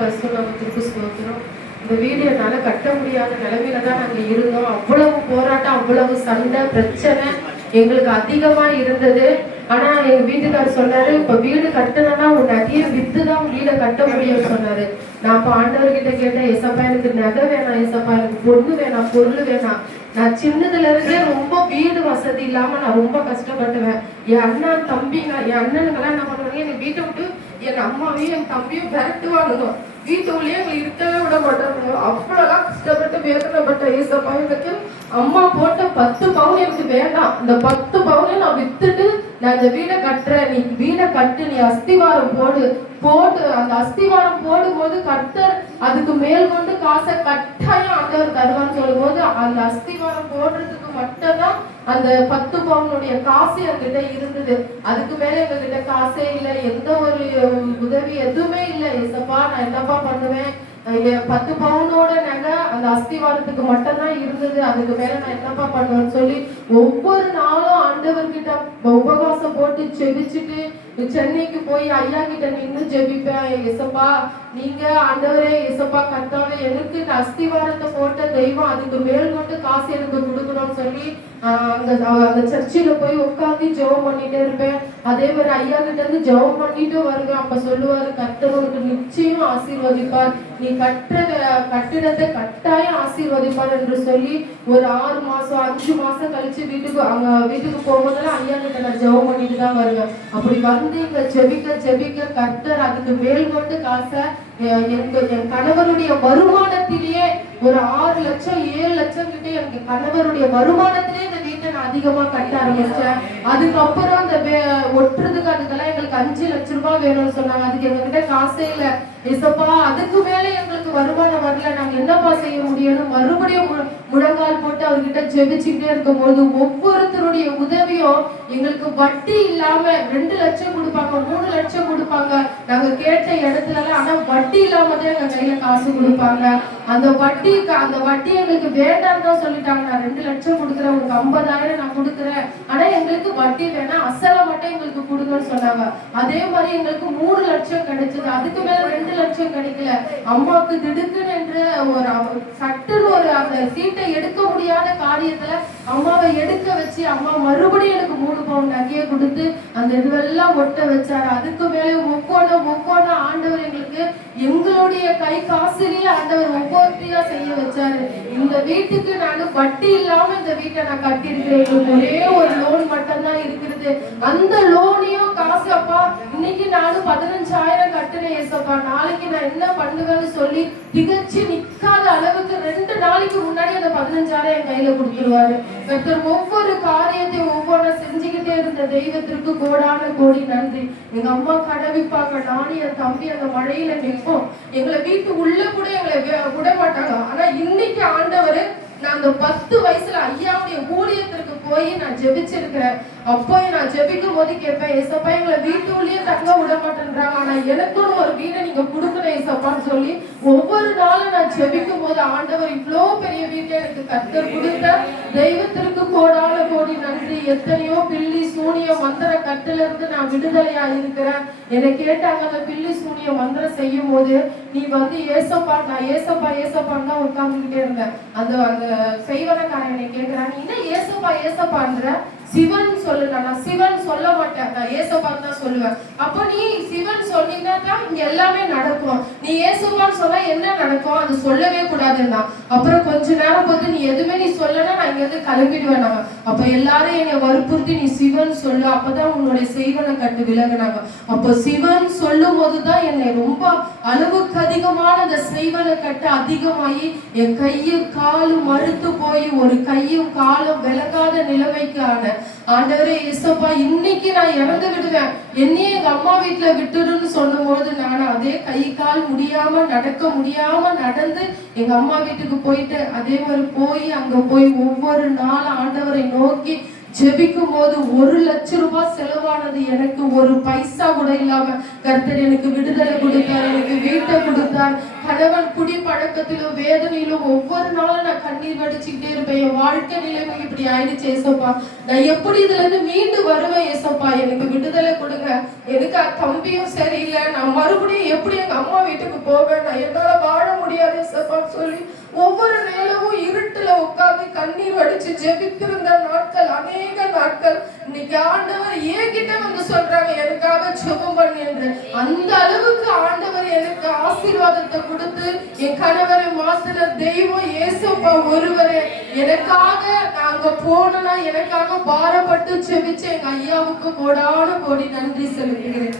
பரிசுத்தத்திற்கு ஸ்தோத்திரம். இந்த வீடு என்னால் கட்ட முடியாத நிலைமையில தான் நாங்கள் இருந்தோம். அவ்வளவு போராட்டம், அவ்வளவு சண்டை, பிரச்சனை எங்களுக்கு அதிகமா இருந்தது. ஆனா எங்க வீட்டுக்காரர் சொன்னாரு, இப்ப வீடு கட்டணும்னா உன் நகையை வித்துதான் வீடை கட்ட முடியும் சொன்னாரு. நான் இப்ப ஆண்டவர்கிட்ட கேட்டேன், ஏசப்பா எனக்கு நகை வேணாம், ஏசப்பா எனக்கு பொண்ணு வேணாம், பொருள் வேணாம். நான் சின்னதுல இருந்தே ரொம்ப வீடு வசதி இல்லாம நான் ரொம்ப கஷ்டப்பட்டுவேன். என் அண்ணன் தம்பிங்க, என் அண்ணனுங்கெல்லாம் என்ன பண்ணுவாங்க, எங்க வீட்டை விட்டு என் அம்மாவையும் என் தம்பியும் விரட்டுவானுங்க. வீட்டுக்குள்ளேயே எங்களை இருக்கவே விட மாட்டாங்க. அவ்வளோலாம் கஷ்டப்பட்டு வேதனைப்பட்ட ஏசப்பா எனக்கு அம்மா போட்ட 10 பவுன் எனக்கு வேண்டாம். இந்த 10 பவுனை நான் வித்துட்டு நான் இந்த வீடை கட்டுறேன், நீ வீடை கட்டு, நீ அஸ்திவாரம் போட்டு அந்த அஸ்திவாரம் போடும்போது கர்த்தர் அதுக்கு மேல் கொண்டு காசை கட்டாயம் ஆண்டவர் தருவான்னு சொல்லும் போது அந்த அஸ்திவாரம் போடுறதுக்கு மட்டும்தான் அந்த 10 பவுனுடைய காசு என்கிட்ட இருந்தது. அதுக்கு மேல எங்ககிட்ட காசே இல்லை, எந்த ஒரு உதவி எதுவுமே இல்லை. ஏசப்பா நான் என்னப்பா பண்ணுவேன், 10 பவுனோட நகை அந்த அஸ்திவாரத்துக்கு மட்டும்தான் இருந்தது, அதுக்கு மேல நான் என்னப்பா பண்ணுவேன்னு சொல்லி ஒவ்வொரு நாளும் ஆண்டவர்கிட்ட உபவாசம் போட்டு செபிச்சுட்டு சென்னைக்கு போய் ஐயா கிட்ட நின்று ஜெபிப்பேன். ஏசப்பா நீங்க ஆண்டவரே, ஏசப்பா கர்த்தாவே, எனக்கு இந்த அஸ்திவாரத்தை போட்ட தெய்வம் அதுக்கு மேல் கொண்டு காசு எனக்கு கொடுக்கணும்னு சொல்லி அந்த சர்ச்சில போய் உட்காந்து ஜெபம் பண்ணிட்டே இருப்பேன். அதே மாதிரி ஐயா கிட்ட இருந்து ஜெபம் பண்ணிட்டு வருவேன். அப்ப சொல்லுவாரு, கர்த்தர் உனக்கு நிச்சயம் ஆசீர்வதிப்பார், நீ கட்டிடத்தை கட்டாயம் ஆசீர்வதிப்பார் என்று சொல்லி ஒரு 6 மாசம் 5 மாசம் கழிச்சு வீட்டுக்கு போகும்போதெல்லாம் ஐயா கிட்ட நான் ஜெபம் பண்ணிட்டு தான் வருவேன். அப்படி வந்து இங்க ஜெபிக்க கர்த்தர் அதுக்கு மேல் கொண்டு காசை என் கணவருடைய வருமானத்திலேயே ஒரு 6 லட்சம் 7 லட்சம் கிட்ட எனக்கு கணவருடைய வருமானத்திலே இந்த வீட்டை நான் அதிகமா கட்ட ஆரம்பிச்சேன். அதுக்கப்புறம் இந்த ஒட்டுறதுக்கு அதுக்கெல்லாம் எங்களுக்கு 5 லட்சம் ரூபாய் வேணும்னு சொன்னாங்க. அதுக்கு எங்ககிட்ட காசே இல்லை. ஏசப்பா அதுக்கு மேல எங்களுக்கு வருமானம் வரல, நாங்க என்னப்பா செய்ய முடியும்னு மறுபடியும் முழங்கால் போட்டு அவர்கிட்ட ஜெபிச்சுக்கிட்டே இருக்கும் போது ஒவ்வொருத்தருடைய உதவியும் எங்களுக்கு வட்டி இல்லாம 2 லட்சம் கொடுப்பாங்க, 3 லட்சம் கொடுப்பாங்க நாங்க கேட்ட இடத்துல. ஆனா வட்டி இல்லாம தான் எங்க கையில காசு கொடுப்பாங்க. அந்த வட்டி எங்களுக்கு வேண்டாம் தான் சொல்லிட்டாங்க. நான் 2 லட்சம் கொடுக்குறேன், உங்களுக்கு 50,000 நான் கொடுக்குறேன், ஆனா எங்களுக்கு வட்டி வேணாம், அசலை மட்டும் எங்களுக்கு கொடுங்கன்னு சொன்னாங்க. அதே மாதிரி எங்களுக்கு 3 லட்சம் கிடைச்சது. அதுக்கு மேல 2 லட்சம் கிடைக்கல. அம்மாவுக்கு திடுக்குன்னு என்று சட்டுன்னு அந்த சீட்டை எடுக்க முடியாத காரியத்துல அம்மாவை எடுக்க வச்சு அம்மா மறுபடியும் எனக்கு 3 பவுன் நகையை கொடுத்து அந்த இதுவெல்லாம் ஒட்ட வச்சாரு. அதுக்கு மேல ஒவ்வொன்றும் ஆண்டவர் எங்களுக்கு எங்களுடைய கை காசுலயே ஆண்டவர் ஒவ்வொருத்தையா செய்ய வச்சாரு. இந்த வீட்டுக்கு நான் வட்டி இல்லாம இந்த வீட்டை நான் கட்டியிருக்கிறேன். ஒரே ஒரு லோன் மட்டும் தான் இருக்கிறது. அந்த லோனையும் காசு அப்பா இன்னைக்கு நானும் 15,000 கட்டுறேன் ஏசப்பா, நாளைக்கு நான் என்ன பண்ணுவேன்னு சொல்லி திகச்சு நிக்காத அளவுக்கு 2 நாளைக்கு முன்னாடி அந்த 15,000 என் கையில கொடுத்துருவாரு. ஒவ்வொரு காரியத்தையும் ஒவ்வொன்றை செஞ்சுக்கிட்டே இருந்த தெய்வத்திற்கு கோடான கோடி நன்றி. எங்க அம்மா கடவிப்பாங்க, நானும் என் தம்பி அந்த மழையில நிற்போம். எங்களை வீட்டு உள்ள கூட எங்களை விட மாட்டாங்க. ஆனா இன்னைக்கு ஆண்டவர் நான் அந்த 10 வயசுல ஐயாவுடைய ஊழியத்திற்கு போய் நான் ஜெபிச்சிருக்கிறேன். அப்போ நான் ஜெபிக்கும் போது கேட்பேன், ஏசப்பா எங்களை வீட்டுக்குள்ளேயே தங்க விட மாட்டேன்றாங்க, ஆனா எனக்குன்னு ஒரு வீடை நீங்க கொடுக்கணும் ஏசப்பான்னு சொல்லி ஒவ்வொரு நாளும் நான் ஜெபிக்கும் போது ஆண்டவர் இவ்வளோ பெரிய வீட்டை எனக்கு கர்த்தர் கொடுத்த தெய்வத்திற்கு கோடான கோடி நன்றி. எத்தனையோ பில்லி சூனிய மந்திர கட்டுல இருந்து நான் விடுதலையா இருக்கிறேன். என்னை கேட்டாங்க, அந்த பில்லி சூனிய மந்திரம் செய்யும் போது நீ வந்து ஏசப்பா, நான் ஏசப்பான்னு தான் உட்கார்ந்துக்கிட்டே இருந்தேன். அந்த செய்வனக்காரனை கேட்கிறான், நீ என்ன ஏசப்பான்ற சிவன் சொல்லுங்க. நான் சிவன் சொல்ல மாட்டேன், நான் ஏசப்பான்னு தான் சொல்லுவேன். அப்போ நீ சிவன் சொன்னீங்கன்னா இங்க எல்லாமே நடக்கும், நீ ஏசப்பான்னு சொன்னா என்ன நடக்கும், அது சொல்லவே கூடாதுன்னா. அப்புறம் கொஞ்ச நேரம் பார்த்து நீ எதுவுமே நீ சொல்லனா நான் இங்க இருந்து கிளம்பிடுவேன். நாங்க அப்ப எல்லாரும் என்னை வற்புறுத்தி நீ சிவன் சொல்லு, அப்பதான் உன்னுடைய செய்வனை கட்டு விலகினாங்க. அப்போ சிவன் சொல்லும் போதுதான் என்னை ரொம்ப அளவுக்கு அதிகமான அந்த செய்வனை கட்டு அதிகமாகி என் கையும் காலும் மறுத்து போய் ஒரு கையும் காலும் விலகாத நிலைமைக்கு ஆன ஆண்டவரே ஏசப்பா, இன்னைக்கு நான் இறந்து விடுவேன், என்னையே எங்க அம்மா வீட்டுல விட்டுடுன்னு சொல்லும் போது நான் அதே கை கால் முடியாம நடக்க முடியாம நடந்து எங்க அம்மா வீட்டுக்கு போயிட்டு அதே மாதிரி போய் அங்க போய் ஒவ்வொரு நாள் ஆண்டவரை நோக்கி ஜெபிக்கும் போது 1 லட்சம் ரூபாய் செலவானது. எனக்கு ஒரு பைசா கூட இல்லாம கர்த்தர் எனக்கு விடுதலை கொடுத்தார், எனக்கு வீட்டை கொடுத்தார். கணவன் குடி பழக்கத்திலும் வேதனையிலும் ஒவ்வொரு நாளும் நான் கண்ணீர் வடிச்சுக்கிட்டே இருப்பேன். என் வாழ்க்கை நிலைமை இப்படி ஆயிடுச்சு ஏசப்பா, நான் எப்படி இதுல இருந்து மீண்டு வருவேன் ஏசப்பா, எனக்கு விடுதலை கொடுங்க. எனக்கு தம்பியும் சரியில்லை, நான் மறுபடியும் எப்படி எங்க அம்மா வீட்டுக்கு போவேன், நான் என்னால வாழ முடியாது ஏசப்பா சொல்லி ஒவ்வொரு நேரமும் இருட்டுல உட்கார்ந்து கண்ணீர் வடிச்சு ஜெபித்திருந்த நாட்கள் அநேக நாட்கள். இன்னைக்கு ஆண்டவர் என்கிட்ட வந்து சொல்றாங்க எனக்காக ஜெபம் பண்ணு என்று. அந்த அளவுக்கு ஆண்டவர் எனக்கு ஆசீர்வாதத்தை கொடுத்து என் கணவரை மாத்திர தெய்வம் இயேசுப்பா ஒருவரே. எனக்காக நாங்க போனா எனக்காக பாரப்பட்டு ஜெபிச்ச எங்க ஐயாவுக்கு கோடான கோடி நன்றி செலுத்துகிறேன்.